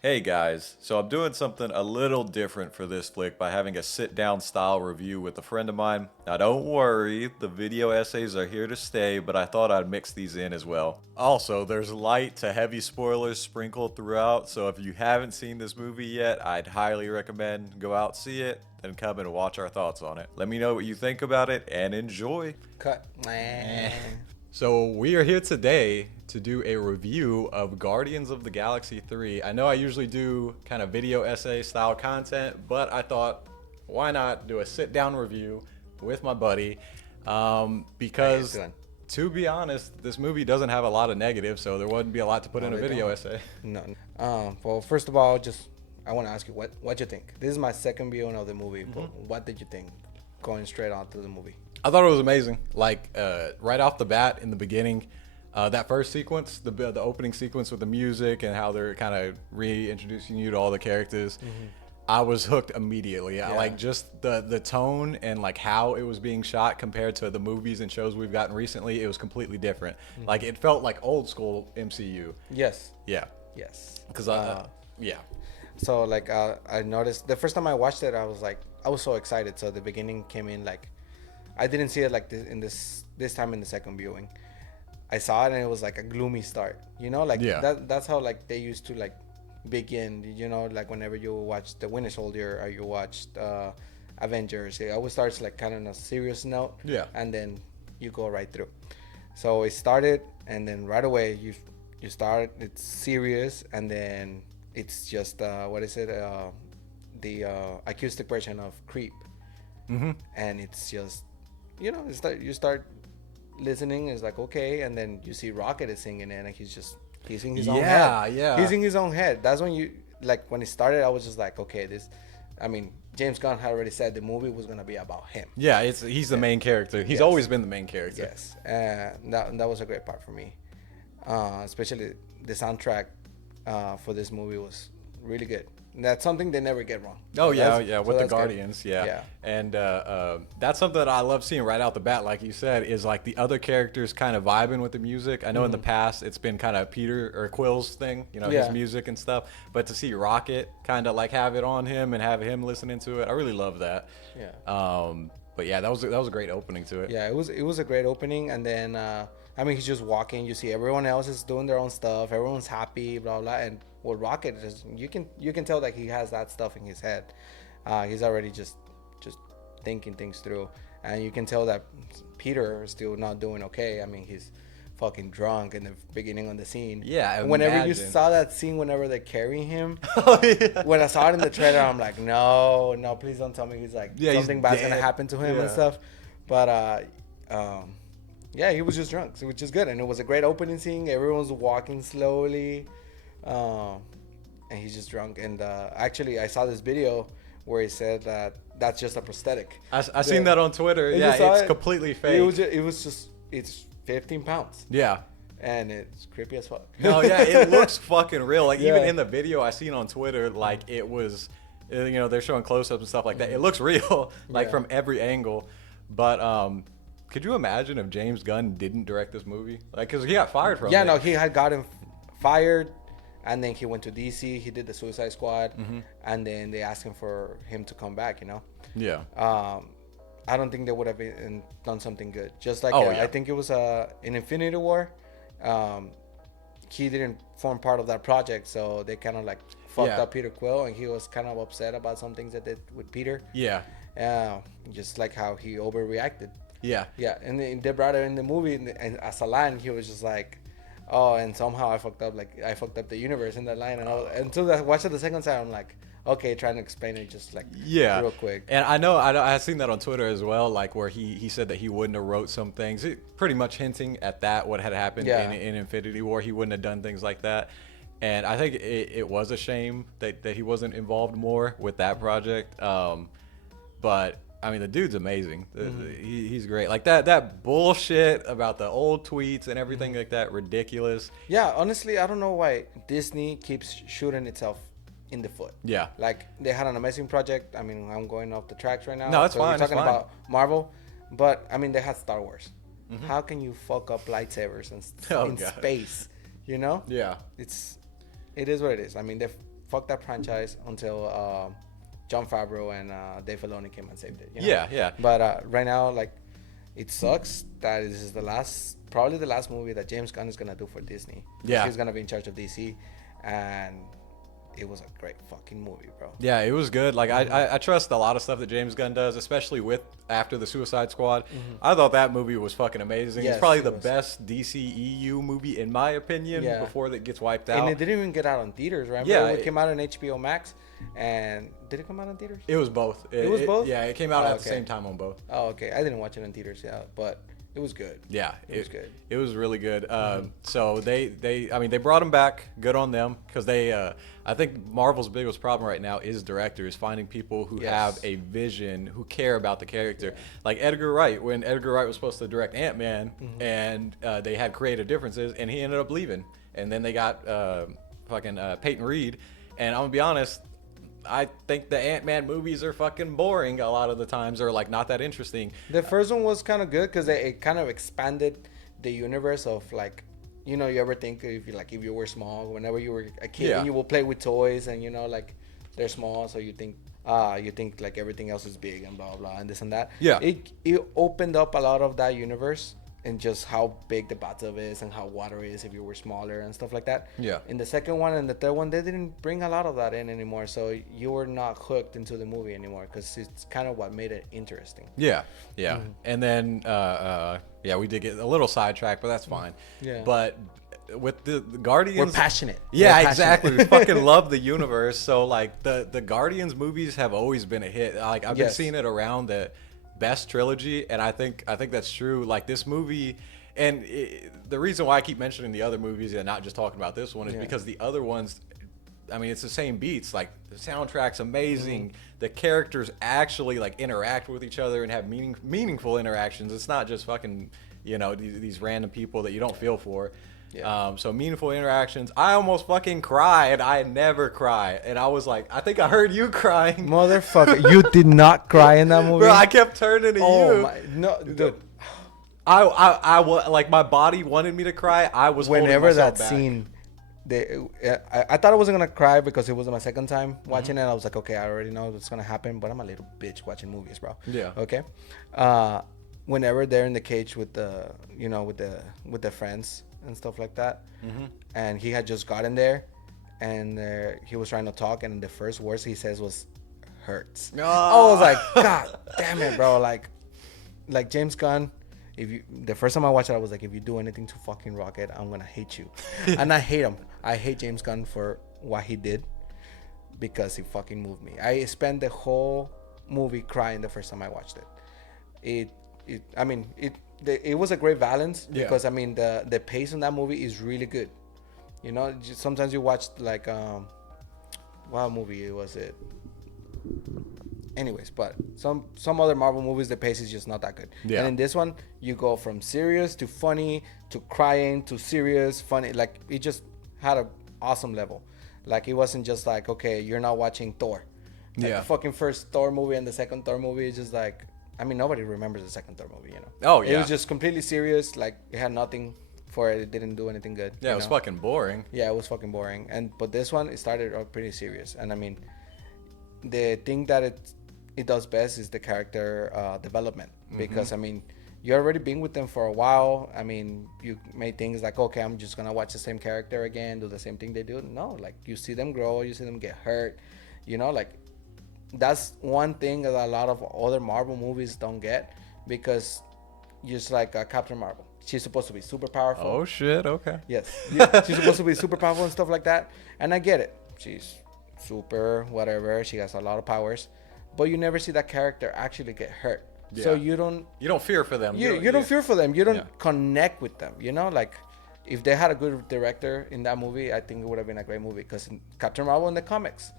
Hey guys, so I'm doing something a little different for this flick by having a sit-down style review with a friend of mine. Now don't worry, the video essays are here to stay, but I thought I'd mix these in as well. Also, there's light to heavy spoilers sprinkled throughout, so if you haven't seen this movie yet, I'd highly recommend go out see it, then come and watch our thoughts on it. Let me know what you think about it, and enjoy! Cut. So we are here today to do a review of Guardians of the Galaxy 3. I know I usually do kind of video essay style content, but I thought, why not do a sit down review with my buddy? Because to be honest, this movie doesn't have a lot of negatives, so there wouldn't be a lot to put in a video essay. No. Well, first of all, I want to ask you what you think. This is my second viewing of the movie. But what did you think? Going straight on to the movie. I thought it was amazing. Like right off the bat in the beginning, that first sequence, the opening sequence with the music and how they're kind of reintroducing you to all the characters, I was hooked immediately. I like just the tone and like how it was being shot compared to the movies and shows we've gotten recently. It was completely different. Like it felt like old school MCU. Yes. Yeah. Yes. Because yeah. So like I noticed the first time I watched it, I was so excited. So the beginning came in like I didn't see it like this time in the second viewing. I saw it and it was like a gloomy start. You know, like that's how like they used to like begin. You know, like whenever you watch The Winter Soldier or you watched Avengers, it always starts like kind of on a serious note. Yeah. And then you go right through. So it started, and then right away you start. It's serious, and then it's just what is it? The acoustic version of Creep. And it's just, you know, you start listening. It's like okay, and then you see Rocket is singing it, and he's in his own head. He's in his own head. That's when you like when it started. I was just like, okay, James Gunn had already said the movie was gonna be about him. Yeah, he's the main character. He's always been the main character. Yes, that was a great part for me, especially the soundtrack for this movie was really good. That's something they never get wrong. Oh, with the Guardians, yeah. And that's something that I love seeing right out the bat, like you said, is like the other characters kind of vibing with the music. I know in the past it's been kind of Peter or Quill's thing, you know, his music and stuff. But to see Rocket kind of like have it on him and have him listening to it, I really love that. Yeah. But yeah, that was a great opening to it. Yeah, it was a great opening, and then he's just walking. You see everyone else is doing their own stuff. Everyone's happy, blah blah. And with Rocket, you can tell that he has that stuff in his head. He's already just thinking things through, and you can tell that Peter is still not doing okay. I mean, he's fucking drunk in the beginning on the scene. Yeah, whenever you saw that scene, whenever they're carrying him, Yeah. when I saw it in the trailer, I'm like, no, please don't tell me he's like something bad's gonna happen to him and stuff. But he was just drunk, which is good, and it was a great opening scene. Everyone's walking slowly, and he's just drunk. And actually, I saw this video where he said that that's just a prosthetic. I seen that on Twitter. Yeah, it's completely fake. It's 15 pounds. Yeah. And it's creepy as fuck. No, yeah, it looks fucking real. Like even in the video I seen on Twitter, like it was, you know, they're showing close-ups and stuff like that. It looks real, like from every angle. But could you imagine if James Gunn didn't direct this movie? Like, cause he got fired from it. Yeah, no, he had gotten fired, and then he went to DC. He did the Suicide Squad, and then they asked him for him to come back. You know. Yeah. I don't think they would have done something good. Just like I think it was in Infinity War. He didn't form part of that project, so they kind of like fucked up Peter Quill, and he was kind of upset about some things that they did with Peter. Yeah. Just like how he overreacted. Yeah. Yeah, and they brought it in the movie, and as a line, he was just like, "Oh, and somehow I fucked up. Like I fucked up the universe in that line." And until I watched it the second time, I'm like, okay, trying to explain it just like real quick. And I seen that on Twitter as well, like where he said that he wouldn't have wrote some things, pretty much hinting at that what had happened in Infinity War. He wouldn't have done things like that. And I think it was a shame that he wasn't involved more with that project. But I mean, the dude's amazing. He's great. Like that bullshit about the old tweets and everything like that, ridiculous. Yeah, honestly, I don't know why Disney keeps shooting itself in the foot. Yeah. Like they had an amazing project. I mean, I'm going off the tracks right now. No, it's fine. We're talking about Marvel, but I mean, they had Star Wars. How can you fuck up lightsabers in space? You know? Yeah. It is what it is. I mean, fuck that franchise until Jon Favreau and Dave Filoni came and saved it. You know? Yeah. But right now, like, it sucks that this is probably the last movie that James Gunn is gonna do for Disney. Yeah. He's gonna be in charge of DC, and it was a great fucking movie, bro. Yeah, it was good. Like I trust a lot of stuff that James Gunn does, especially with after the Suicide Squad. I thought that movie was fucking amazing. Yes, it's probably the was. best DCEU movie in my opinion before that gets wiped out. And it didn't even get out on theaters, right? Yeah, it came out on HBO Max. And did it come out on theaters? It was both. It was both? Yeah, it came out at the same time on both. Oh, okay. I didn't watch it in theaters, but it was good. Yeah, it was good. It was really good. So they brought him back. Good on them, because I think Marvel's biggest problem right now is directors finding people who have a vision, who care about the character. Yeah. Like Edgar Wright, when Edgar Wright was supposed to direct Ant-Man, and they had creative differences, and he ended up leaving. And then they got Peyton Reed, and I'm gonna be honest, I think the Ant-Man movies are fucking boring a lot of the times, or like not that interesting. The first one was kind of good because it kind of expanded the universe of, like, you know, you ever think if you were small, whenever you were a kid, and you will play with toys, and you know, like, they're small, so you think like everything else is big and blah blah and this and that. Yeah, it opened up a lot of that universe. And just how big the bathtub is and how water is if you were smaller and stuff like that. Yeah. In the second one and the third one, they didn't bring a lot of that in anymore. So you were not hooked into the movie anymore because it's kind of what made it interesting. Yeah. And then, we did get a little sidetracked, but that's fine. Yeah. But with the Guardians... We're passionate. Yeah, exactly. We fucking love the universe. So, like, the Guardians movies have always been a hit. Like, I've been seeing it around the best trilogy, and I think that's true. Like, this movie, and the reason why I keep mentioning the other movies and not just talking about this one is because the other ones, I mean, it's the same beats. Like, the soundtrack's amazing. The characters actually, like, interact with each other and have meaningful interactions. It's not just fucking, you know, these random people that you don't feel for. Yeah. So meaningful interactions. I almost fucking cried. I never cry, and I was like, I think I heard you crying. Motherfucker, you did not cry in that movie. Bro, I kept turning to you. No, dude. I like, my body wanted me to cry. I was whenever holding myself that back. Scene. I thought I wasn't gonna cry because it was my second time watching it. I was like, okay, I already know what's gonna happen, but I'm a little bitch watching movies, bro. Yeah. Okay. Whenever they're in the cage with the friends and stuff like that, and he had just gotten there, and he was trying to talk, and the first words he says was "hurts." Oh. I was like, God damn it, bro! Like James Gunn. The first time I watched it, I was like, if you do anything to fucking Rocket, I'm gonna hate you. And I hate him. I hate James Gunn for what he did because he fucking moved me. I spent the whole movie crying the first time I watched it. It was a great balance because I mean the pace in that movie is really good. You know, sometimes you watch like what movie was it? Anyways, but some other Marvel movies, the pace is just not that good. Yeah. And in this one, you go from serious to funny to crying to serious, funny. Like, it just had an awesome level. Like, it wasn't just like, okay, you're not watching Thor. Like, the fucking first Thor movie and the second Thor movie is just like, I mean, nobody remembers the second Thor movie, you know? Oh, yeah. It was just completely serious. Like, it had nothing for it. It didn't do anything good. Yeah, it was fucking boring. Yeah, it was fucking boring. But this one, it started off pretty serious. And I mean, the thing that it does best is the character development, because I mean, you already been with them for a while. I mean, you made things like, okay, I'm just gonna watch the same character again, do the same thing they do. No, like, you see them grow, you see them get hurt, you know, like, that's one thing that a lot of other Marvel movies don't get, because just like Captain Marvel, she's supposed to be super powerful. Oh shit, okay. Yes, she's supposed to be super powerful and stuff like that, and I get it. She's super whatever, she has a lot of powers, but you never see that character actually get hurt. Yeah. So you don't fear for them. You don't fear for them. You don't connect with them. You know, like, if they had a good director in that movie, I think it would have been a great movie. Because Captain Marvel in the comics,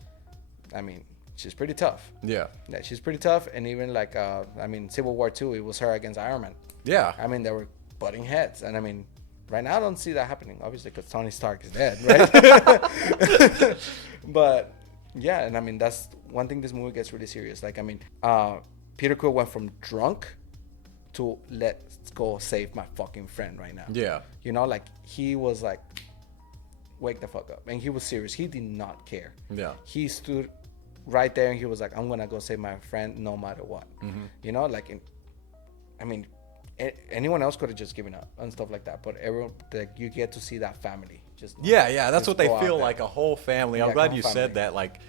I mean, she's pretty tough. Yeah, she's pretty tough. And even like, I mean, Civil War 2, it was her against Iron Man. Yeah. I mean, they were butting heads. And I mean, right now I don't see that happening, obviously, because Tony Stark is dead, right? But yeah, and I mean, that's one thing this movie gets really serious. Like, I mean, Peter Quill went from drunk to let's go save my fucking friend right now. Yeah. You know, like, he was like, wake the fuck up. And he was serious. He did not care. Yeah. He stood right there and he was like, I'm gonna go save my friend no matter what. You know, like anyone else could have just given up and stuff like that, but everyone, like, you get to see that family just that's what they feel like, a whole family. I'm glad you said that. Like,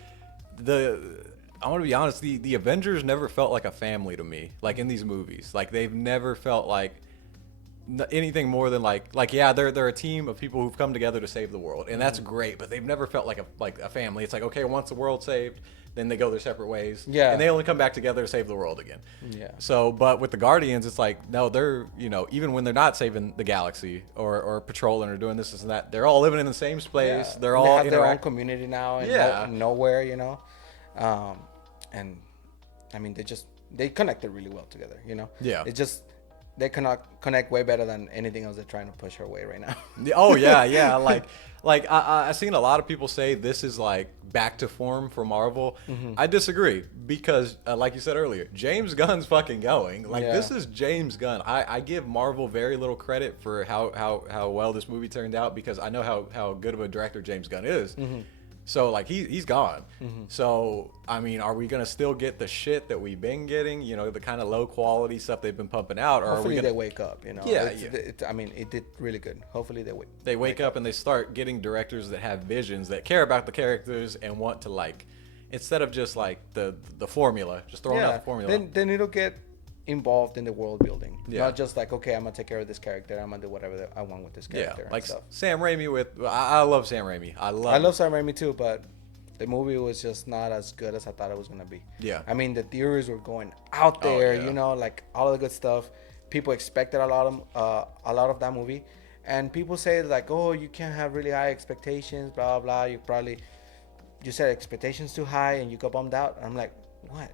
I want to be honest, the Avengers never felt like a family to me, like in these movies. Like, they've never felt like anything more than like they're a team of people who've come together to save the world, and that's great, but they've never felt like a family. It's like, okay, once the world's saved, then they go their separate ways, and they only come back together to save the world again. So, but with the Guardians, it's like, no, they're, even when they're not saving the galaxy or patrolling or doing this and that, they're all living in the same space. They're all have their own community now, and nowhere, and I mean, they connected really well together, It just, they cannot connect way better than anything else they're trying to push our way right now. Oh yeah. Like I've seen a lot of people say this is like back to form for Marvel. I disagree, because like you said earlier, James Gunn's fucking going. Like, this is James Gunn. I give Marvel very little credit for how well this movie turned out, because I know how good of a director James Gunn is. So, like, he's gone. So, I mean, are we going to still get the shit that we've been getting? The kind of low quality stuff they've been pumping out? Or hopefully are we they wake up, Yeah, I mean, it did really good. Hopefully they wake up and they start getting directors that have visions, that care about the characters and want to, like, instead of just, like, the formula, just throwing out the formula. Then it'll get involved in the world building, not just like, okay, I'm gonna take care of this character, I'm gonna do whatever I want with this character. Like stuff. Sam Raimi I love Sam Raimi. I love Sam Raimi too, but the movie was just not as good as I thought it was gonna be. I mean, the theories were going out there, like all of the good stuff. People expected a lot of that movie, and people say like, oh, you can't have really high expectations, blah blah blah. You set expectations too high and you got bummed out. I'm like, what?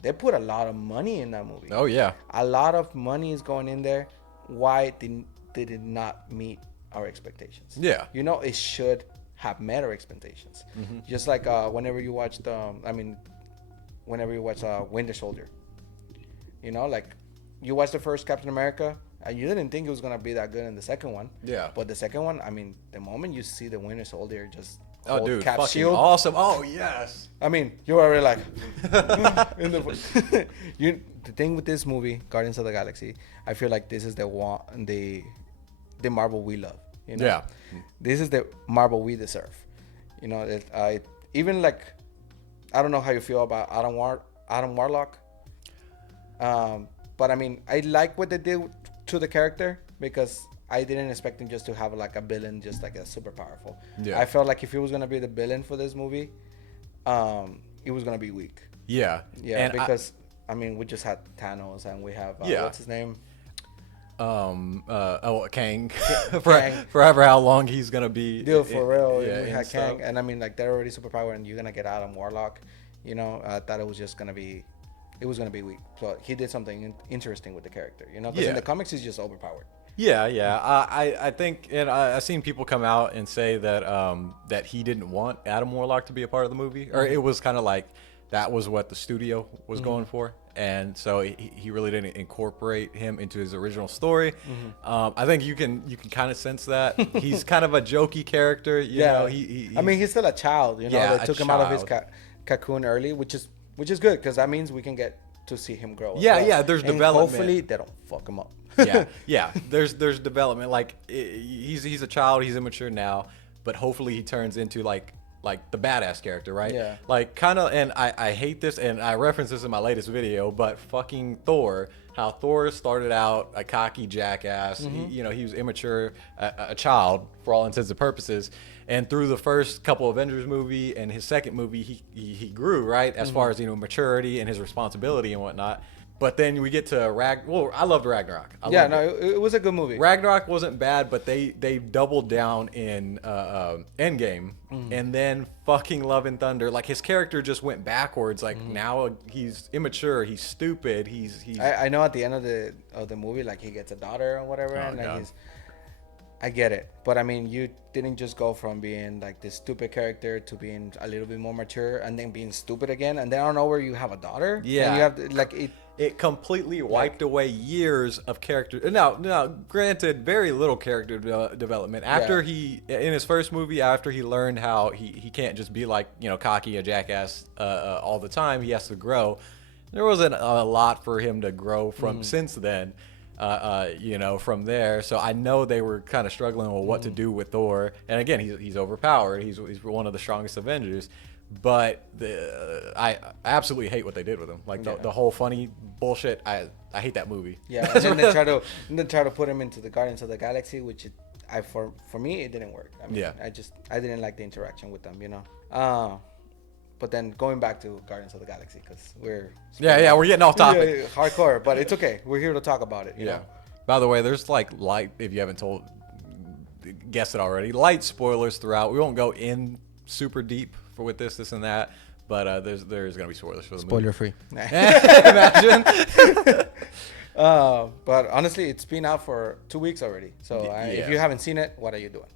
They put a lot of money in that movie. Oh, yeah. A lot of money is going in there. Why did it not meet our expectations? Yeah. It should have met our expectations. Just like whenever you watch Winter Soldier. Like, you watch the first Captain America, and you didn't think it was going to be that good in the second one. Yeah. But the second one, I mean, the moment you see the Winter Soldier just... Oh, dude, fucking shield. Awesome. Oh, yes. I mean, you're already like... the thing with this movie, Guardians of the Galaxy, I feel like this is the Marvel we love. Yeah. This is the Marvel we deserve. Even like... I don't know how you feel about Adam Warlock. But I mean, I like what they did to the character, because... I didn't expect him just to have like a villain, just like a super powerful. I felt like if he was gonna be the villain for this movie, he was gonna be weak. Yeah, and because I mean, we just had Thanos, and we have what's his name? Kang. Forever, how long he's gonna be? For real. We had Kang, and I mean, like, they're already superpower, and you're gonna get Adam Warlock. I thought it was just gonna be. It was gonna be weak. So he did something interesting with the character. Because in the comics he's just overpowered. Yeah. I think, and I've seen people come out and say that he didn't want Adam Warlock to be a part of the movie, or it was kind of like that was what the studio was going for, and so he really didn't incorporate him into his original story. I think you can kind of sense that he's kind of a jokey character. I mean, he's still a child. They took him out of his cocoon early, which is good, because that means we can get to see him grow. There's development. Hopefully they don't fuck him up. There's development. Like, he's a child, he's immature now, but hopefully he turns into like the badass character, right? Like, kind of. And I hate this, and I referenced this in my latest video, but fucking Thor, how Thor started out a cocky jackass. He was immature, a child for all intents and purposes, and through the first couple Avengers movie and his second movie, he grew, right, as far as maturity and his responsibility and whatnot. But then we get to I loved Ragnarok. It was a good movie. Ragnarok wasn't bad, but they doubled down in Endgame, and then fucking Love and Thunder. Like, his character just went backwards. Like, now he's immature, he's stupid, he's. I know at the end of the movie, like, he gets a daughter or whatever, I get it, but I mean, you didn't just go from being like this stupid character to being a little bit more mature, and then being stupid again, and then I don't know where you have a daughter. Yeah, and you have to, like it. it completely wiped away years of character. Now, granted, very little character development. After in his first movie, after he learned how he can't just be like, cocky, a jackass all the time, he has to grow. There wasn't a lot for him to grow from since then, from there. So I know they were kind of struggling with what to do with Thor. And again, he's overpowered. He's one of the strongest Avengers. But I absolutely hate what they did with him. Like the whole funny bullshit. I hate that movie. Yeah, and then they try to put him into the Guardians of the Galaxy, which for me it didn't work. I mean, I didn't like the interaction with them, But then going back to Guardians of the Galaxy, because we're getting off topic. Hardcore, but it's okay. We're here to talk about it. You know? By the way, there's like light, if you haven't guessed it already, light spoilers throughout. We won't go in super deep with this and that, but there's gonna be spoilers for the movie. Spoiler free. Imagine. But honestly, it's been out for 2 weeks already. So if you haven't seen it, what are you doing?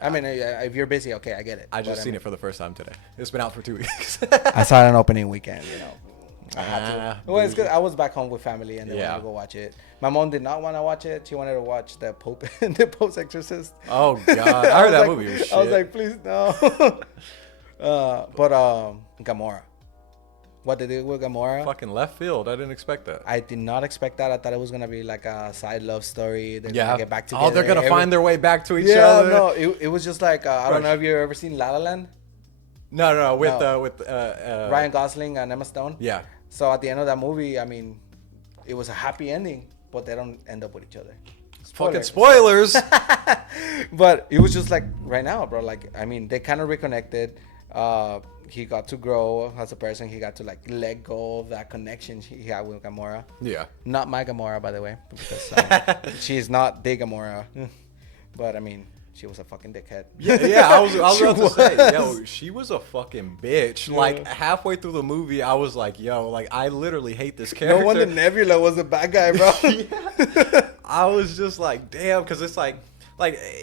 I mean, if you're busy, okay, I get it. I just seen it for the first time today. It's been out for 2 weeks. I saw it on opening weekend. I had to. Well, it's good. I was back home with family, and they wanted to go watch it. My mom did not want to watch it. She wanted to watch the Pope, the Pope's Exorcist. Oh God, I heard that movie was shit. I was like, please no. But Gamora. What they did with Gamora? Fucking left field. I didn't expect that. I did not expect that. I thought it was gonna be like a side love story. They're gonna get back together. Oh, they're gonna find their way back to each other. No, it was just like I don't know if you've ever seen La La Land. No, with Ryan Gosling and Emma Stone. Yeah. So at the end of that movie, I mean, it was a happy ending, but they don't end up with each other. Fucking spoilers. But it was just like right now, bro. Like, I mean, they kind of reconnected. He got to grow as a person. He got to like let go of that connection he had with Gamora. Yeah. Not my Gamora, by the way, because she's not the Gamora. But I mean, she was a fucking dickhead. Yeah. I was about to say, yo, she was a fucking bitch. Yeah. Like halfway through the movie, I was like, yo, like I literally hate this character. No wonder Nebula was a bad guy, bro. I was just like, damn, because it's like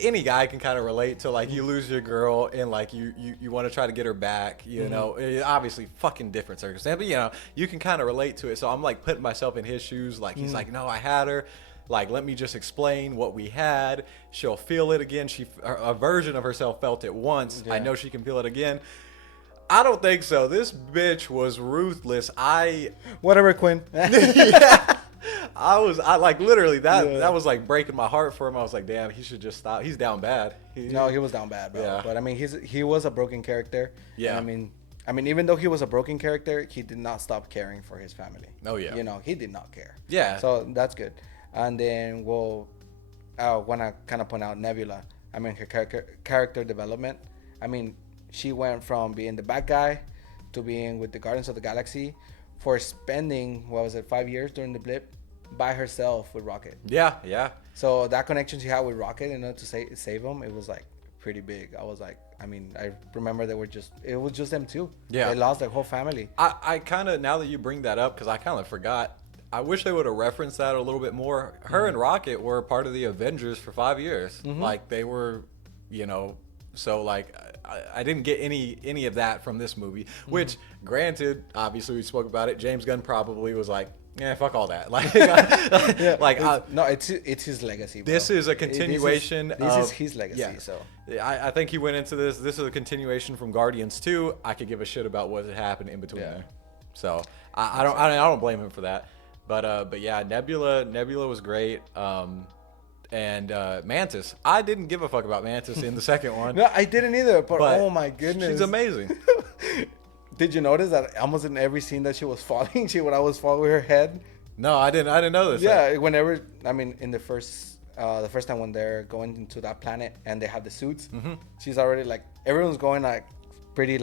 any guy can kind of relate to like you lose your girl and like you want to try to get her back, know, obviously fucking different circumstance, but you can kind of relate to it. So I'm like putting myself in his shoes. Like he's like, no, I had her. Like, let me just explain what we had. She'll feel it again. A version of herself felt it once. Yeah. I know she can feel it again. I don't think so. This bitch was ruthless. Whatever, Quinn. Yeah. I like literally that was like breaking my heart for him. I was like, damn, he should just stop. He's down bad. No, he was down bad, bro. Yeah. But I mean, he was a broken character. Yeah. And I mean, even though he was a broken character, he did not stop caring for his family. Oh yeah. He did not care. Yeah. So that's good. And then I want to kind of point out Nebula. I mean, her character development. I mean, she went from being the bad guy to being with the Guardians of the Galaxy for spending, 5 years during the blip by herself with Rocket. Yeah. So that connection she had with Rocket, to save him, it was like pretty big. I was like, I mean, I remember it was just them two. Yeah. They lost their whole family. I kind of, now that you bring that up, because I kind of forgot, I wish they would have referenced that a little bit more. Her and Rocket were part of the Avengers for 5 years. Mm-hmm. Like they were, so like I didn't get any of that from this movie, which granted, obviously we spoke about it. James Gunn probably was like, yeah, fuck all that. Like, it's his legacy, bro. This is a continuation. This is his legacy. Yeah. So I think he went into this. This is a continuation from Guardians 2. I could give a shit about what had happened in between there. So I don't blame him for that. But yeah, Nebula was great. And Mantis, I didn't give a fuck about Mantis in the second one. No, I didn't either. But oh my goodness, she's amazing. Did you notice that almost in every scene that she was falling, she would always fall with her head? No, I didn't know this. Yeah, whenever, I mean, in the first time when they're going into that planet and they have the suits, she's already like, everyone's going like pretty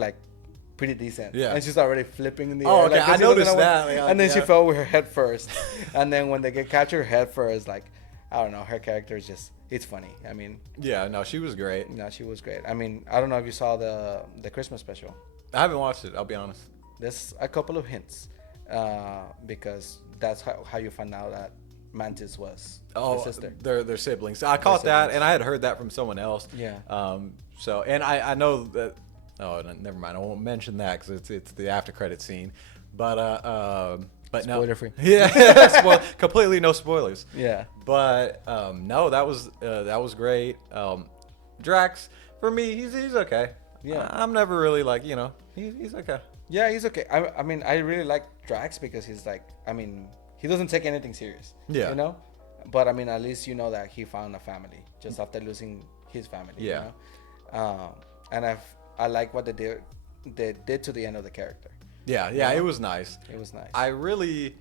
decent. Yeah. And she's already flipping in the air. Oh, okay. Like, I noticed that. And then she fell with her head first. And then when they catch her head first, like, I don't know, her character is just, it's funny. I mean. Yeah, no, she was great. No, she was great. I mean, I don't know if you saw the Christmas special. I haven't watched it, I'll be honest. There's a couple of hints because that's how you find out that Mantis was her sister. They're siblings. I caught that, and I had heard that from someone else. Yeah. So, and I know that. Oh, never mind. I won't mention that because it's the after credit scene. But But Spoiler free. Yeah, completely no spoilers. Yeah. But no, that was great. Drax, for me, he's okay. Yeah. I'm never really like, he's okay. Yeah, he's okay. I mean, I really like Drax because he's like, I mean, he doesn't take anything serious. Yeah. You know? But I mean, at least you know that he found a family just after losing his family. Yeah. You know? And I like what they did to the end of the character. Yeah, You know? it was nice. It was nice. I really,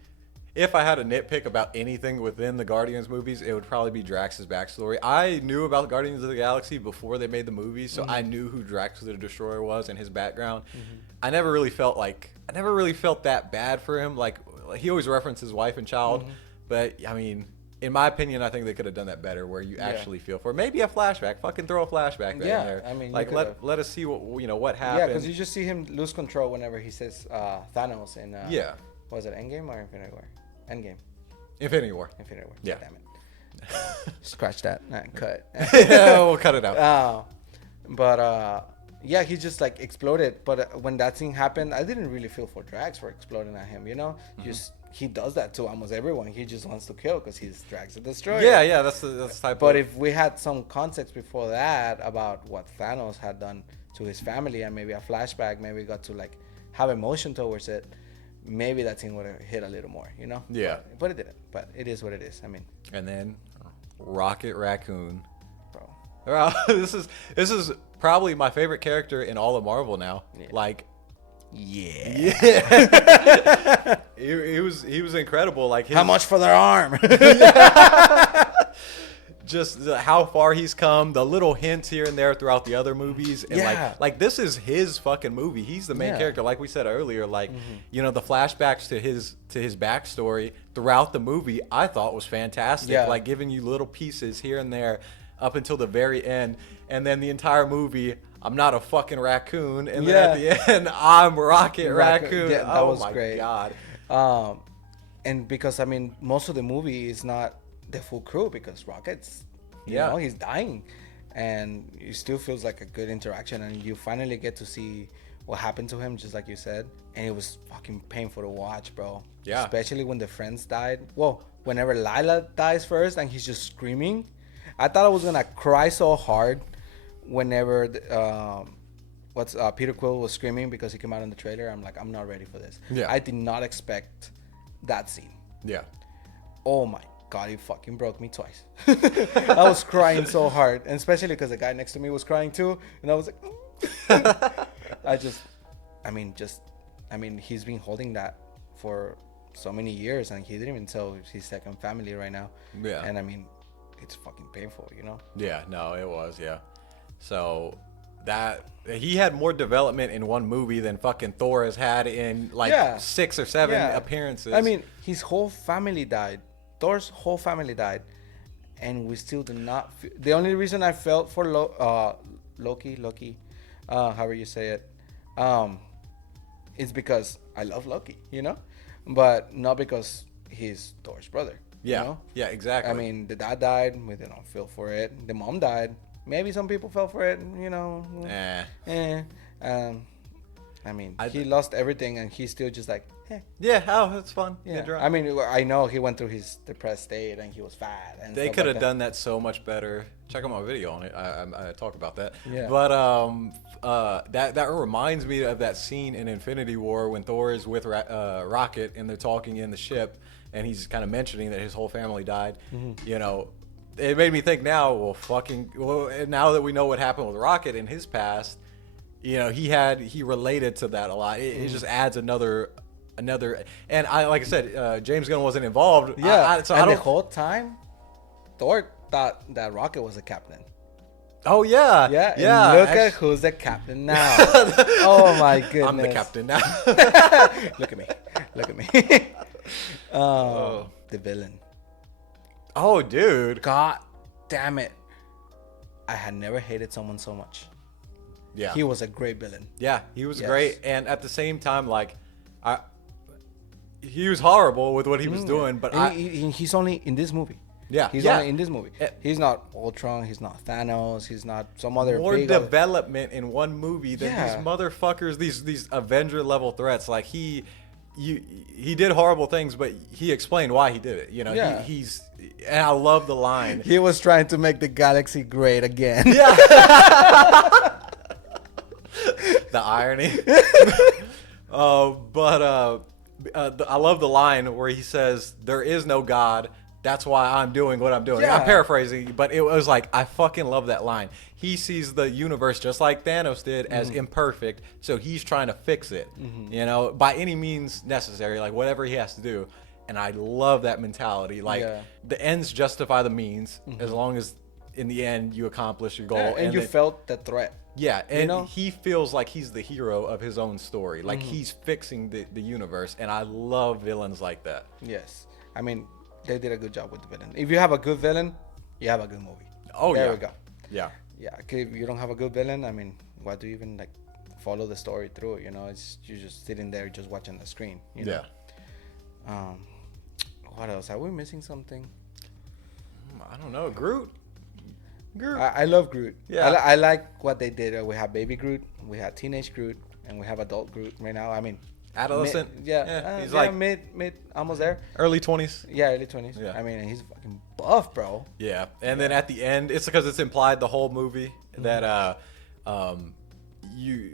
if I had a nitpick about anything within the Guardians movies, it would probably be Drax's backstory. I knew about Guardians of the Galaxy before they made the movies, so I knew who Drax the Destroyer was and his background. I never really felt that bad for him. Like he always referenced his wife and child, but I mean, in my opinion, I think they could have done that better, where you actually feel for it. Maybe a flashback. Fucking throw a flashback in there. I mean, like let us see what happened. Yeah, because you just see him lose control whenever he says Thanos in was it Endgame or Infinity War? Endgame. Infinity War. Infinity War. Yeah. Damn it. Scratch that. Cut. Yeah, we'll cut it out. But yeah, he just like exploded. But when that thing happened, I didn't really feel for Drax for exploding at him. You know, he does that to almost everyone. He just wants to kill because he's Drax the Destroyer. Yeah, that's the type. But if we had some context before that about what Thanos had done to his family and maybe a flashback, maybe got to like have emotion towards it, maybe that thing would have hit a little more, you know? Yeah. But it didn't. But it is what it is. I mean. And then Rocket Raccoon. Bro. This is probably my favorite character in all of Marvel now. Yeah. Like. Yeah. he was incredible. Like how much for their arm? Just how far he's come, the little hints here and there throughout the other movies, and like this is his fucking movie. He's the main character, like we said earlier. Like the flashbacks to his backstory throughout the movie, I thought was fantastic. Yeah. Like giving you little pieces here and there up until the very end, and then the entire movie, I'm not a fucking raccoon, and then at the end, I'm Rocket Raccoon. Yeah, that was great. God. And because I mean, most of the movie is not the full crew because Rocket's, you know, he's dying, and it still feels like a good interaction, and you finally get to see what happened to him, just like you said, and it was fucking painful to watch, bro. Yeah. Especially when the friends died. Well, whenever Lila dies first, and he's just screaming, I thought I was gonna cry so hard whenever Peter Quill was screaming because he came out in the trailer. I'm like, I'm not ready for this. Yeah. I did not expect that scene. Yeah. Oh my God, he fucking broke me twice. I was crying so hard, and especially because the guy next to me was crying too, and I was like, I mean, he's been holding that for so many years, and he didn't even tell his second family right now. Yeah. And I mean, it's fucking painful, you know? Yeah, no, it was, yeah. So that he had more development in one movie than fucking Thor has had in like 6 or 7 appearances. I mean, his whole family died. Thor's whole family died, and we still do not. The only reason I felt for Loki, however you say it, is because I love Loki, you know, but not because he's Thor's brother. Yeah, you know? Yeah, exactly. I mean, the dad died. We didn't feel for it. The mom died. Maybe some people fell for it, you know. I mean, he lost everything, and he's still just like, eh. Yeah, oh, it's fun. Yeah. I mean, I know he went through his depressed state, and he was fat. And they could have done that so much better. Check out my video on it. I talk about that. Yeah. But that reminds me of that scene in Infinity War when Thor is with Rocket, and they're talking in the ship, and he's kind of mentioning that his whole family died. You know, it made me think now, now that we know what happened with Rocket in his past, you know, he related to that a lot. It just adds another, and like I said, James Gunn wasn't involved. Yeah. The whole time, Thor thought that Rocket was the captain. Oh yeah. Yeah. Look at who's the captain now. Oh my goodness. I'm the captain now. Look at me. The villain. Oh, dude. God damn it. I had never hated someone so much. Yeah. He was a great villain. Yeah, he was great. And at the same time, like, he was horrible with what he was doing, but he's only in this movie. Yeah. He's only in this movie. He's not Ultron. He's not Thanos. He's not some other more big development in one movie than these motherfuckers, these Avenger level threats. Like, he he did horrible things, but he explained why he did it. You know, Yeah. he's and I love the line. He was trying to make the galaxy great again. Yeah. The irony. I love the line where he says, "There is no God. That's why I'm doing what I'm doing." Yeah. I'm paraphrasing, but it was like, I fucking love that line. He sees the universe just like Thanos did as imperfect, so he's trying to fix it, you know, by any means necessary, like whatever he has to do. And I love that mentality. Like, the ends justify the means as long as in the end you accomplish your goal. Yeah, and you felt the threat. Yeah, and you know? he feels like he's the hero of his own story. Like, he's fixing the universe, and I love villains like that. Yes. I mean, they did a good job with the villain. If you have a good villain, you have a good movie. Oh, there yeah. we go. Yeah. Yeah, 'cause if you don't have a good villain, I mean, why do you even, like, follow the story through? You know, you're just sitting there just watching the screen. You know? Yeah. What else? Are we missing something? I don't know. Groot. I love Groot. Yeah. I like what they did. We have baby Groot, we have teenage Groot, and we have adult Groot right now. I mean, Adolescent. he's like mid, almost there. Early 20s. Yeah, early 20s. Yeah. I mean, and he's fucking buff, bro. Yeah, and then at the end, it's because it's implied the whole movie that you,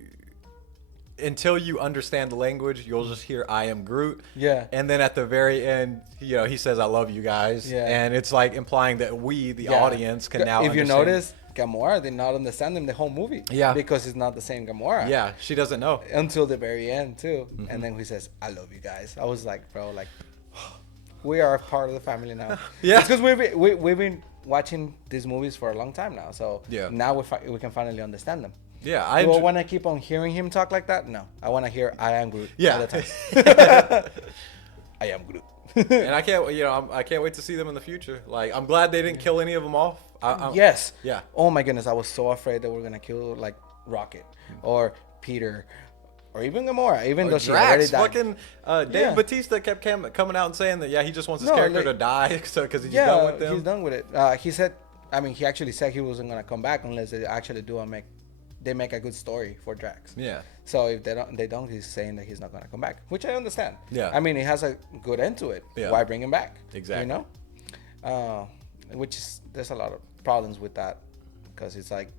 until you understand the language, you'll just hear "I am Groot." Yeah. And then at the very end, you know, he says "I love you guys." Yeah. And it's like implying that we, the audience, can now. If you understand. notice, Gamora did not understand him the whole movie. Yeah. Because it's not the same Gamora. Yeah, she doesn't know Until the very end too, and then he says, "I love you guys." I was like, bro, like, we are part of the family now. Yeah. It's because we've been watching these movies for a long time now, so Yeah. now we can finally understand them. Yeah, Do I want to keep on hearing him talk like that? No, I want to hear "I am Groot" Yeah. all the time. I am Groot. And I can't wait to see them in the future. Like, I'm glad they didn't kill any of them off. Yes. Yeah. Oh my goodness, I was so afraid that we're gonna kill like Rocket or Peter or even Gamora, even though she already Drax, died. fucking Dave Bautista kept coming out and saying that he just wants his No, character like- to die, so because he's done with them. he's done with it. He said, I mean, he actually said he wasn't gonna come back unless they actually they make a good story for Drax. Yeah. So if they don't, he's saying that he's not gonna come back, which I understand. Yeah. I mean, it has a good end to it. Yeah. Why bring him back? Exactly. You know, which is there's a lot of problems with that because it's like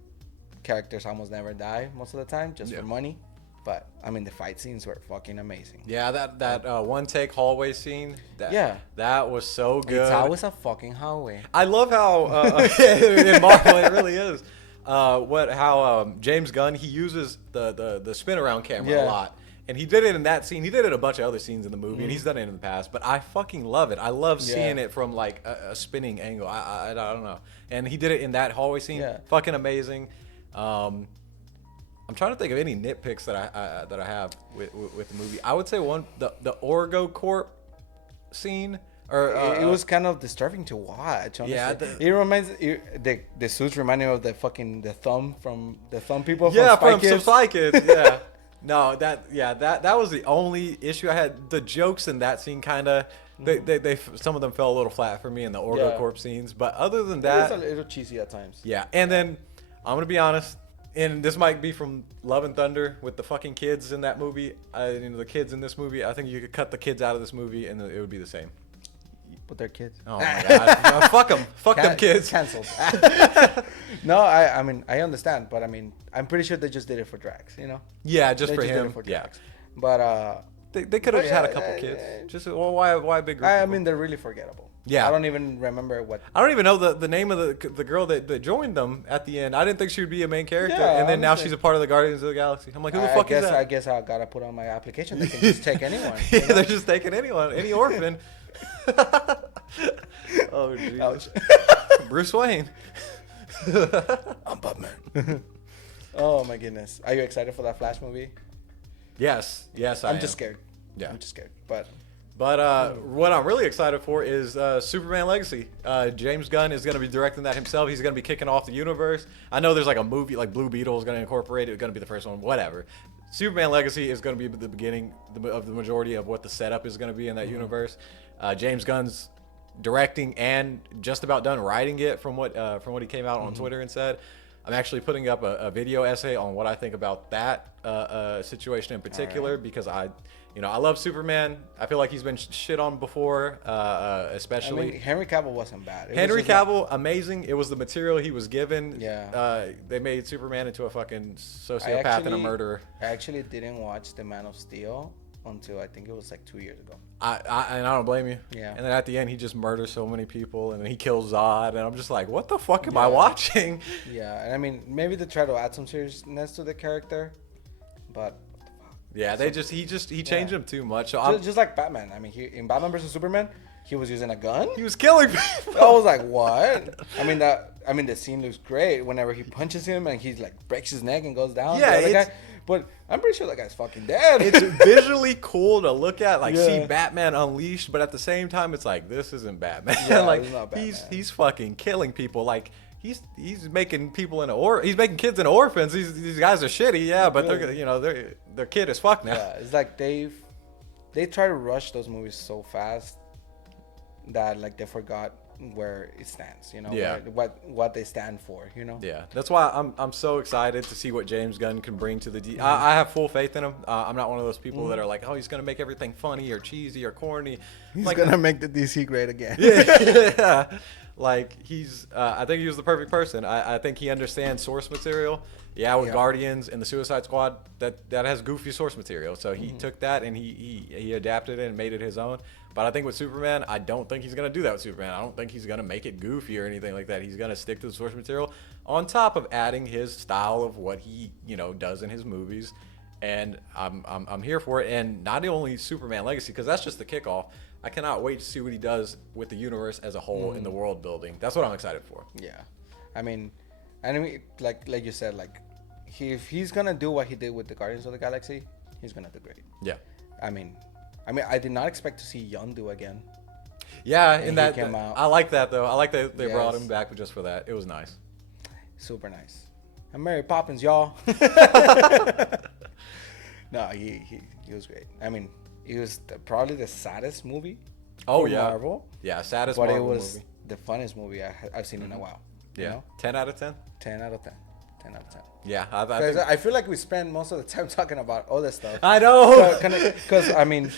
characters almost never die most of the time just for money. But I mean, the fight scenes were fucking amazing. Yeah, that one take hallway scene. That was so good. It's always a fucking hallway. I love how in Marvel it really is. How James Gunn, he uses the spin around camera a lot, and he did it in that scene. He did it in a bunch of other scenes in the movie, and he's done it in the past. But I fucking love it. I love seeing it from like a spinning angle. I don't know, and he did it in that hallway scene. Yeah. Fucking amazing. I'm trying to think of any nitpicks that I have with the movie. I would say the Orgo Corp scene. Or, it was kind of disturbing to watch. Honestly. Yeah, it reminds the suits remind me of the thumb people. Yeah, from some Spy Kids. Yeah, no, that was the only issue I had. The jokes in that scene kind of they some of them fell a little flat for me in the Orgo Corp scenes, but other than that, it's a little cheesy at times. Yeah, and then I'm gonna be honest. And this might be from Love and Thunder with the fucking kids in that movie. The kids in this movie. I think you could cut the kids out of this movie and it would be the same. But they're kids. Oh my god! No, fuck them. Fuck them kids. Cancelled. No, I mean I understand, but I mean I'm pretty sure they just did it for Drax. You know. Yeah, just they for just him. Did it for Drax. Yeah. But they could have just had a couple kids. Just why a big group? I mean they're really forgettable. Yeah. I don't even remember what. I don't even know the name of the girl that joined them at the end. I didn't think she would be a main character, and then now she's a part of the Guardians of the Galaxy. I'm like, who the fuck is that? I guess I gotta put on my application. They can just take anyone. Yeah, you know? They're just taking anyone, any orphan. Oh, jeez. Bruce Wayne. I'm Batman. Oh my goodness. Are you excited for that Flash movie? Yes, I'm just scared. Yeah. I'm just scared. But what I'm really excited for is Superman Legacy. James Gunn is going to be directing that himself. He's going to be kicking off the universe. I know there's like a movie, like Blue Beetle is going to incorporate it. It's going to be the first one, whatever. Superman Legacy is going to be the beginning of the majority of what the setup is going to be in that universe. James Gunn's directing and just about done writing it from what he came out on Twitter and said. I'm actually putting up a video essay on what I think about that situation in particular because I love Superman. I feel like he's been shit on before, especially. I mean, Henry Cavill wasn't bad. Henry Cavill, amazing. It was the material he was given. Yeah. They made Superman into a fucking sociopath and a murderer. I actually didn't watch The Man of Steel until I think it was like 2 years ago. And I don't blame you. Yeah. And then at the end, he just murders so many people, and then he kills Zod, and I'm just like, what the fuck am I watching? Yeah, and I mean, maybe they try to add some seriousness to the character, but yeah, he changed him too much. So just like Batman. I mean, in Batman vs Superman, he was using a gun. He was killing people. I was like, what? I mean, the scene looks great whenever he punches him and he like breaks his neck and goes down. Yeah, the other guy. But I'm pretty sure that guy's fucking dead. It's visually cool to look at, like see Batman unleashed, but at the same time, it's like this isn't Batman. Yeah, like it's not Batman. he's fucking killing people. Like he's making people he's making kids into orphans. These guys are shitty, yeah, but their kid is fucked now. Yeah, it's like they try to rush those movies so fast that like they forgot where it stands, what they stand for, Yeah, that's why I'm so excited to see what James Gunn can bring to the I have full faith in him. I'm not one of those people that are like, oh, he's gonna make everything funny or cheesy or corny. He's like, gonna make the DC great again. Yeah. Like I think he was the perfect person. I think he understands source material. Yeah, with Guardians and the Suicide Squad, that has goofy source material. So he took that and he adapted it and made it his own. But I think with Superman, I don't think he's going to do that with Superman. I don't think he's going to make it goofy or anything like that. He's going to stick to the source material on top of adding his style of what he, does in his movies. And I'm here for it. And not only Superman Legacy, because that's just the kickoff. I cannot wait to see what he does with the universe as a whole in the world building. That's what I'm excited for. Yeah. I mean, like you said, like if he's going to do what he did with the Guardians of the Galaxy, he's going to do great. Yeah. I mean, I did not expect to see Yondu again. Yeah, in that came out. I like that though. I like that they brought him back just for that. It was nice. Super nice. I'm Mary Poppins, y'all. No, he was great. I mean, it was probably the saddest movie. Oh yeah. Marvel. Yeah, saddest Marvel movie. But it was the funniest movie I've seen in a while. Yeah. 10 out of 10. 10 out of 10. 10 out of 10. Yeah, I feel like we spend most of the time talking about other stuff. I know. Because I mean,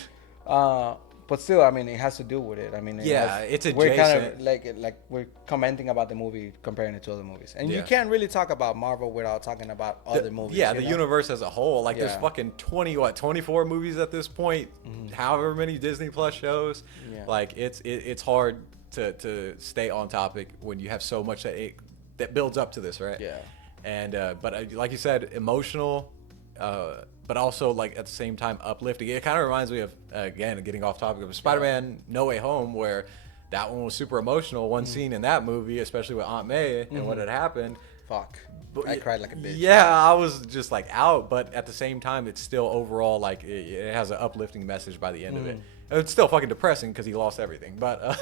but still, I mean, it has to do with it. I mean, it's adjacent. We're kind of like we're commenting about the movie, comparing it to other movies, and you can't really talk about Marvel without talking about other movies. Yeah, the universe as a whole. Like, there's fucking 24 movies at this point. However many Disney Plus shows. Yeah. Like, it's hard to stay on topic when you have so much that builds up to this, right? Yeah. And but like you said, emotional, but also like at the same time uplifting. It kind of reminds me of again getting off topic of Spider-Man No Way Home, where that one was super emotional. One scene in that movie, especially with Aunt May and what had happened. Fuck. But I cried like a bitch. Yeah, I was just like out, but at the same time, it's still overall like it has an uplifting message by the end of it. It's still fucking depressing because he lost everything, but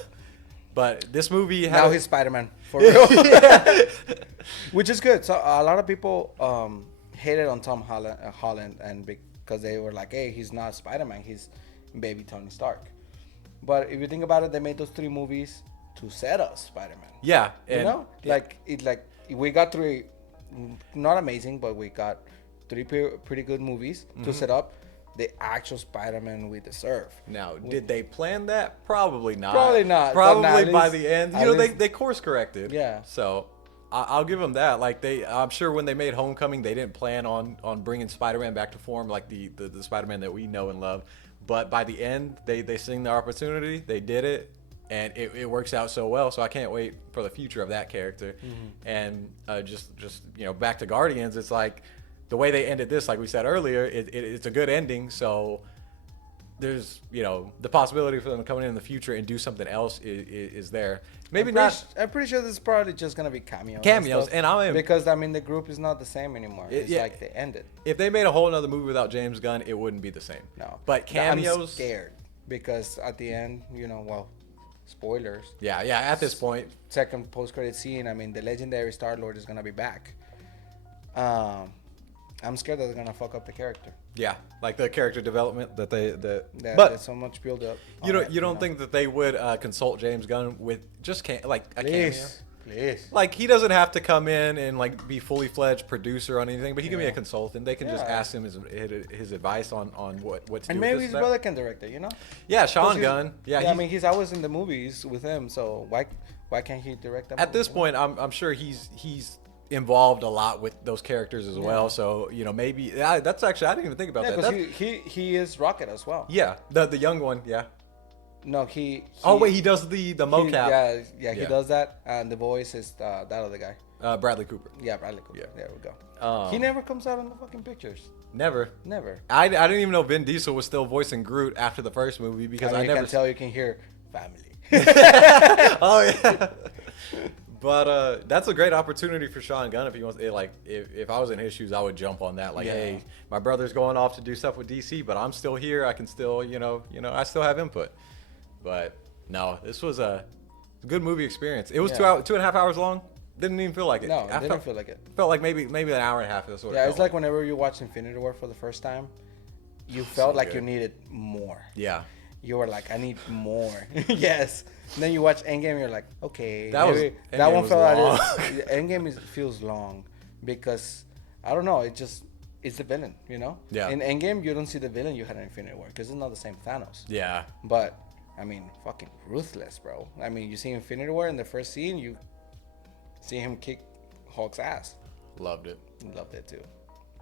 this movie now he's Spider-Man for real. Which is good. So a lot of people hated on Tom Holland and because they were like, hey, he's not Spider-Man, he's baby Tony Stark. But if you think about it, they made those 3 movies to set us Spider-Man. Yeah, we got 3 not amazing, but we got 3 pretty good movies to set up the actual Spider-Man we deserve. Now, did they plan that? Probably not. Probably not. Probably by the end. They course corrected. Yeah. So I'll give them that. Like I'm sure when they made Homecoming, they didn't plan on bringing Spider-Man back to form like the Spider-Man that we know and love. But by the end, they seen their opportunity. They did it. And it works out so well. So I can't wait for the future of that character. And just back to Guardians, it's like, the way they ended this, like we said earlier, it's a good ending. So there's, the possibility for them to come in the future and do something else is there. Maybe not. I'm pretty sure this is probably just going to be cameos. Because, I mean, the group is not the same anymore. It's like they ended. If they made a whole other movie without James Gunn, it wouldn't be the same. No. But cameos. I'm scared because at the end, spoilers. Yeah, at this point. Second post-credit scene, I mean, the legendary Star-Lord is going to be back. I'm scared that they're gonna fuck up the character. Yeah, like the character development but there's so much build up. You don't think that they would consult James Gunn with just a cameo? Please. Like, he doesn't have to come in and like be fully fledged producer on anything, but he can be a consultant. They can just ask him his advice on what to do. And maybe his brother can direct it, you know? Yeah, Sean Gunn. Yeah, I mean, he's always in the movies with him, so why can't he direct them? At this point, I'm sure he's involved a lot with those characters as well. So maybe that's actually, I didn't even think about that. Because he is Rocket as well. Yeah, the young one. Yeah. No, he. Oh wait, he does the mocap. He does that, and the voice is that other guy. Bradley Cooper. Yeah, Bradley Cooper. Yeah. There we go. He never comes out in the fucking pictures. Never. I didn't even know Vin Diesel was still voicing Groot after the first movie because I never. You can tell, you can hear family. Oh yeah. But that's a great opportunity for Sean Gunn if he wants. If I was in his shoes, I would jump on that. Like, hey, my brother's going off to do stuff with DC, but I'm still here. I can still, I still have input. But no, this was a good movie experience. It was 2.5 hours long. Didn't even feel like it. No, it didn't feel like it. Felt like maybe an hour and a half. It's like whenever you watch Infinity War for the first time, you felt like you needed more. Yeah. You were like, I need more. Yes. And then you watch Endgame, you're like, okay. That one felt like Endgame feels long because I don't know. It's the villain, you know. Yeah. In Endgame, you don't see the villain you had in Infinity War because it's not the same Thanos. Yeah. But I mean, fucking ruthless, bro. I mean, you see Infinity War in the first scene, you see him kick Hulk's ass. Loved it. Loved it too.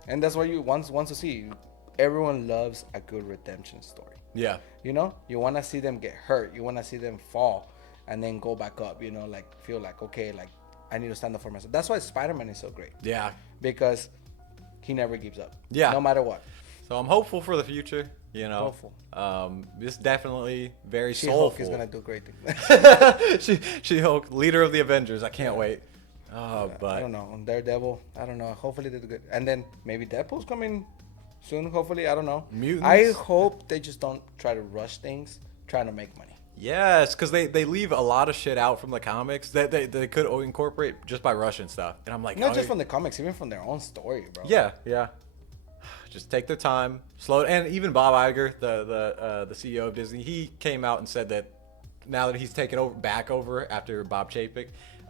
And that's what you want to see. Everyone loves a good redemption story. Yeah. You know, you want to see them get hurt. You want to see them fall and then go back up, like feel like, okay, like I need to stand up for myself. That's why Spider-Man is so great. Yeah. Because he never gives up. Yeah. No matter what. So I'm hopeful for the future, Hopeful. This definitely very She-Hulk soulful. is going to do great things. She-Hulk, leader of the Avengers. I can't wait. But I don't know. Daredevil, I don't know. Hopefully they do good. And then maybe Deadpool's coming soon, hopefully. I don't know. Mutants. I hope they just don't try to rush things, trying to make money. Yes, because they leave a lot of shit out from the comics that they could incorporate just by rushing stuff. And I'm like, not just from the comics, even from their own story, bro. Yeah. Just take their time, slow. And even Bob Iger, the CEO of Disney, he came out and said that now that he's taken back over after Bob Chapek,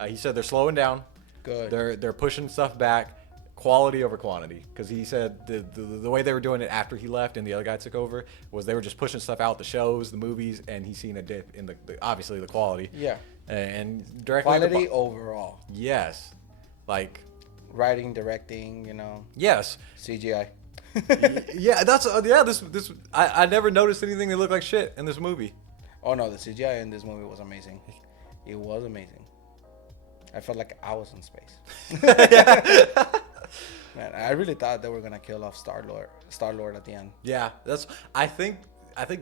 he said they're slowing down. Good. They're pushing stuff back, quality over quantity. Because he said the way they were doing it after he left and the other guy took over was they were just pushing stuff out, the shows, the movies, and he's seen a dip in obviously the quality. Yeah. And directly quality overall. Yes. Like writing, directing, Yes. CGI. Yeah, that's this. I never noticed anything that looked like shit in this movie. Oh no, the CGI in this movie was amazing. It was amazing. I felt like I was in space. Man, I really thought they were gonna kill off Star-Lord at the end. Yeah, I think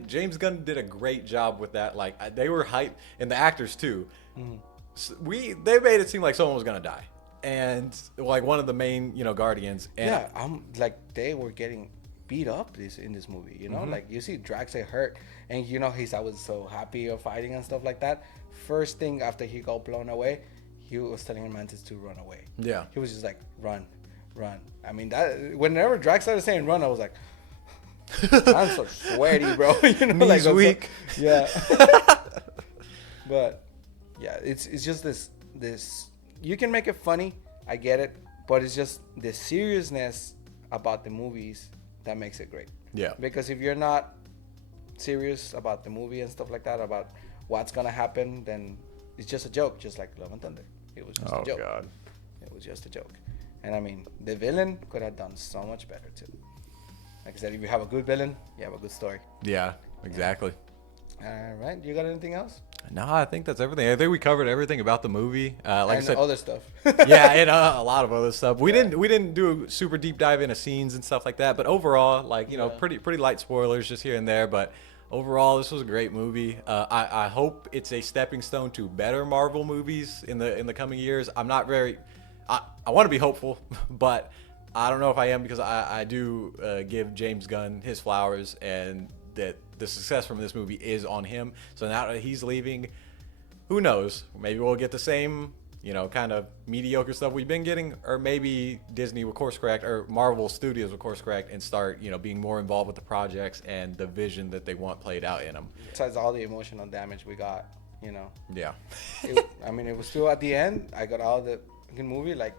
James Gunn did a great job with that. Like they were hyped, and the actors too. Mm-hmm. They made it seem like someone was gonna die, and like one of the main Guardians. And yeah, like they were getting beat up in this movie. Mm-hmm. Like you see Drax get hurt, and he's always so happy of fighting and stuff like that. First thing after he got blown away, he was telling Mantis to run away. Yeah, he was just like run. I mean, that whenever Drax started saying run, I was like, I'm so sweaty, bro. Knees like weak. Yeah. But yeah, it's just this. You can make it funny, I get it, but it's just the seriousness about the movies that makes it great. Yeah. Because if you're not serious about the movie and stuff like that, about what's gonna happen, then it's just a joke, just like Love and Thunder. It was just a joke. God. It was just a joke. And I mean, the villain could have done so much better too. Like I said, if you have a good villain, you have a good story. Yeah, exactly. All right, you got anything else? No, I think that's everything. I think we covered everything about the movie. Like I said, other stuff. Yeah, and a lot of other stuff. We didn't do a super deep dive into scenes and stuff like that. But overall, pretty light spoilers just here and there. But overall, this was a great movie. I hope it's a stepping stone to better Marvel movies in the coming years. I'm not very. I want to be hopeful, but I don't know if I am because I do give James Gunn his flowers and that the success from this movie is on him. So now that he's leaving, who knows? Maybe we'll get the same, kind of mediocre stuff we've been getting, or maybe Disney will course correct, or Marvel Studios will course correct and start, being more involved with the projects and the vision that they want played out in them. Besides all the emotional damage we got you know. Yeah. I mean, it was still at the end. I got all the good movie like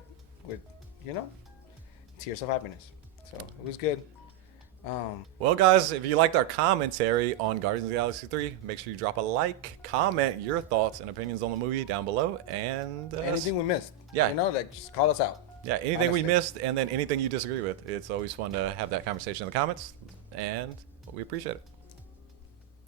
with, you know, tears of happiness. So it was good. Well, guys, if you liked our commentary on Guardians of the Galaxy 3, make sure you drop a like, comment your thoughts and opinions on the movie down below, and anything we missed. Yeah. You know, like just call us out. Yeah, anything honestly we missed, and then anything you disagree with. It's always fun to have that conversation in the comments, and we appreciate it.